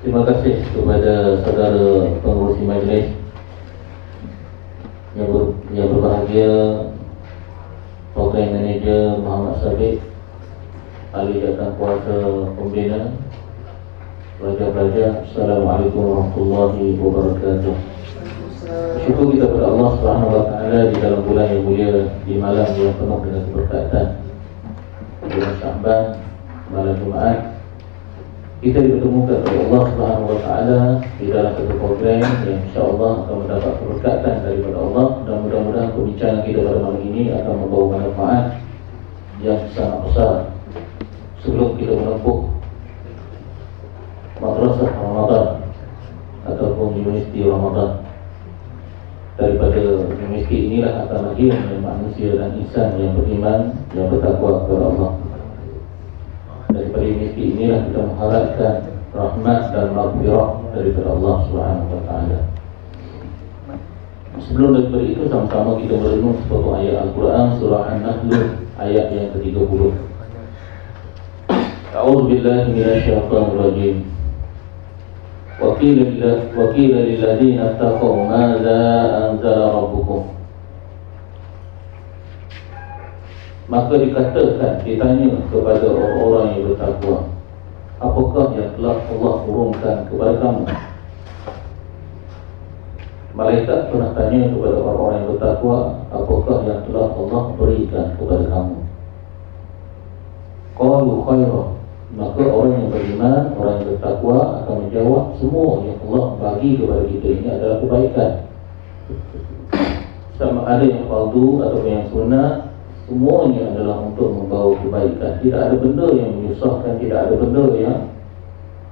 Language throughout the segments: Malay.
Terima kasih kepada saudara pengurusi majlis yang berbahagia, Program Manager Muhammad Sabit, Ahli Jawatan Kuasa Pembina, pelajar-pelajar. Assalamualaikum warahmatullahi wabarakatuh. Syukur kita kepada Allah Subhanahu wa taala di dalam bulan yang mulia, di malam yang penuh dengan keberkatan, bulan Syaban, malam Jumaat, kita dipertemukan oleh Allah Subhanahu wa taala di dalam satu program yang insya-Allah akan mendapat keberkatan daripada Allah, dan mudah-mudahan perbincangan kita pada malam ini akan membawa manfaat yang sangat besar sebelum kita menempuh madrasah Ramadan ataupun universiti Ramadan. Daripada universiti inilah akan lahir manusia dan insan yang beriman, yang bertakwa kepada Allah. Daripada universiti inilah kita mengharapkan rahmat dan maghfirah daripada Allah Subhanahu wa taala. Sebelum daripada itu, sama-sama kita merenung sepotong ayat Al-Quran surah An-Nahl ayat yang ke-30. A'udzu billahi minasyaitonir rajim. Wa qila lil ladzina taqaw madza anzala rabbukum. Maka dikatakan, ditanya kepada orang-orang yang bertakwa, apakah yang telah Allah turunkan kepada kamu? Malaikat pernah tanya kepada orang-orang yang bertakwa, apakah yang telah Allah berikan kepada kamu? Qalu khaira. Maka orang yang beriman, orang yang bertakwa akan menjawab, semua yang Allah bagi kepada kita ini adalah kebaikan. Sama ada yang fardu atau yang sunnah, semuanya adalah untuk membawa kebaikan. Tidak ada benda yang menyusahkan, tidak ada benda yang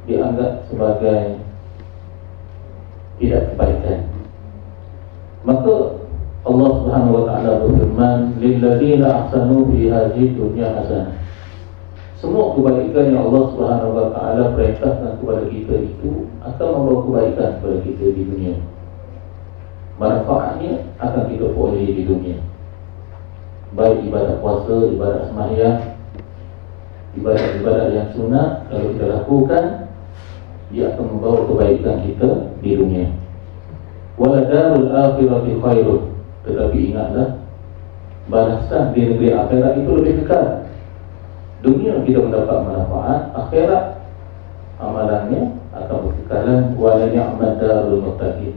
dianggap sebagai tidak kebaikan. Maka Allah Subhanahu wa taala berfirman, lil ladzina ahsanu fi hadhihi dunya hasanah. Semua kebaikan yang Allah Subhanahu wa taala perintahkan kepada kita itu akan membawa kebaikan kepada kita di dunia. Manfaatnya akan kita peroleh di dunia. Baik ibadat puasa, ibadat sembahyang, ibadat-ibadat yang sunat, kalau kita lakukan, dia akan membawa kebaikan kita di dunia. Waladarul akhirati khairun. Tetapi ingatlah, balasan di negeri akhirat itu lebih kekal. Dunia kita mendapat manfaat, akhirat amalannya akan berkekalan. Wala ni'mat darul muttaqin.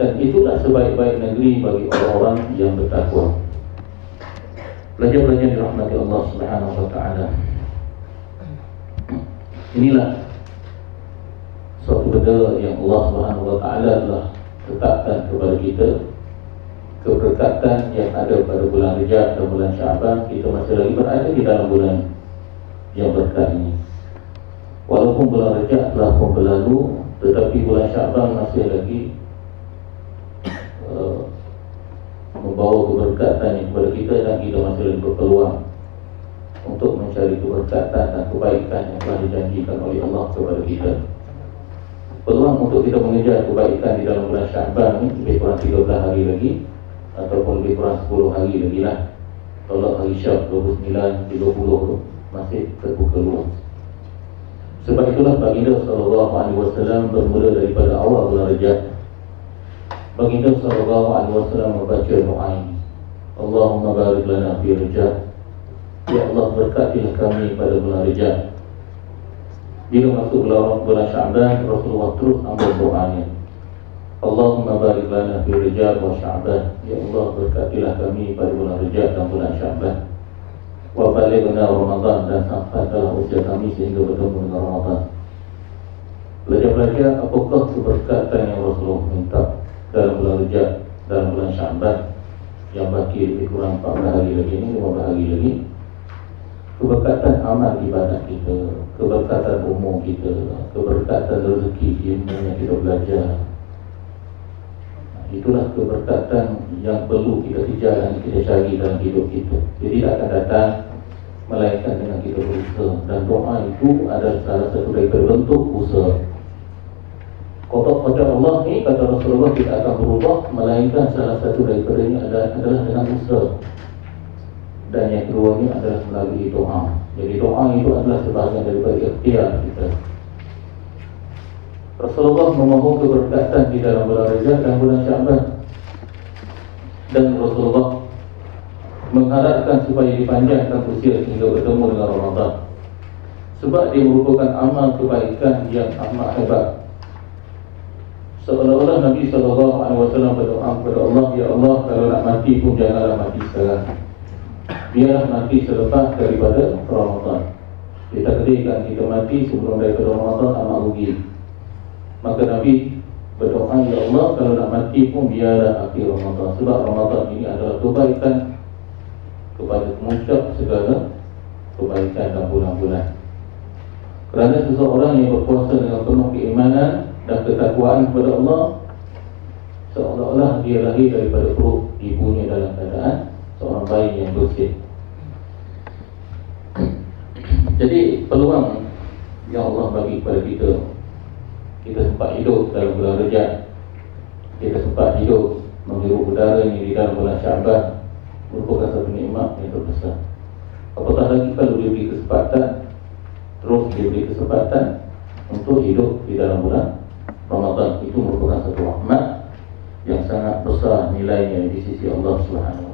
Dan itulah sebaik-baik negeri bagi orang-orang yang bertakwa. Pelajar-pelajar dirahmati Allah Subhanahu wa taala. Inilah suatu benda yang Allah Subhanahu wa taala telah tetapkan kepada kita, keberkatan yang ada pada bulan Rejab dan bulan Syaban. Kita masih lagi berada di dalam bulan yang berkat ini. Walaupun bulan Rejab telah pun berlalu, tetapi bulan Syaban masih lagi membawa keberkatan kepada kita, dan kita masih lagi berpeluang untuk mencari keberkatan dan kebaikan yang telah dijanjikan oleh Allah kepada kita. Peluang untuk kita mengejar kebaikan di dalam bulan Syaban ini lebih kurang 13 hari lagi, ataupun lebih kurang 10 hari lagi lah. Tolak hari Syab 29, 30 masih terbuka luas. Sebab itulah baginda sallallahu alaihi wasallam bermula daripada awal bulan Rejab. Baginda sallallahu alaihi wasallam membaca doa ini, Allahumma barik lana fi Rejab. Ya Allah, berkatilah kami pada bulan Rejab. Bila masuk bulan Syaban, Rasulullah terus ambil doanya, Allahumma barik lana fi Rejab wa Syaban. Ya Allah, berkatilah kami pada bulan Rejab dan bulan Syaban. Wa balighna Ramadan, dan sampaikanlah usia kami sehingga bertemu dengan Ramadan. Pelajar-pelajar, apakah keberkatan yang Rasulullah minta dalam bulan Rejab, dalam bulan Syaban yang baki lebih kurang 14 hari lagi ini, 15 hari lagi? Keberkatan amal ibadat kita, keberkatan umur kita, keberkatan rezeki ilmu yang kita belajar. Itulah keberkatan yang perlu kita kejar dan kita cari dalam hidup kita. Jadi tidak akan datang melainkan dengan kita berusaha. Dan doa itu adalah salah satu daripada bentuk usaha. Kata Allah ni, kata Rasulullah, kita akan berubah melainkan salah satu daripadanya adalah dengan usaha. Dan yang keduanya adalah melalui doa. Jadi doa itu adalah sebahagian daripada ikhtiar kita. Rasulullah memohon keberkatan di dalam bulan Rajab dan bulan Syaban, dan Rasulullah mengharapkan supaya dipanjangkan usia hingga bertemu dengan Ramadan, sebab dia merupakan amal kebaikan yang amat hebat. Seolah-olah Nabi SAW berdoa kepada Allah, ya Allah, kalau nak mati pun janganlah mati sekarang, biarlah mati selepas daripada Ramadan. Ditakdirkan kita mati sebelum daripada Ramadan amat rugi. Maka Nabi berdoa, ya Allah, kalau nak mati pun biarlah akhir Ramadan, sebab Ramadan ini adalah kebaikan kepada pemuncak segala kebaikan dan bulan-bulan. Kerana seseorang yang berpuasa dengan penuh keimanan dan ketakwaan kepada Allah, seolah-olah dia lahir daripada perut ibunya dalam keadaan seorang bayi yang bersih. Jadi peluang yang Allah bagi kepada kita, kita sempat hidup dalam bulan Rajab, kita sempat hidup menghirup udara ini di dalam bulan Syaban, merupakan satu nikmat yang terbesar. Apatah lagi kalau diberi kesempatan, terus diberi kesempatan untuk hidup di dalam bulan Ramadan, itu merupakan satu rahmat yang sangat besar nilainya di sisi Allah Subhanahu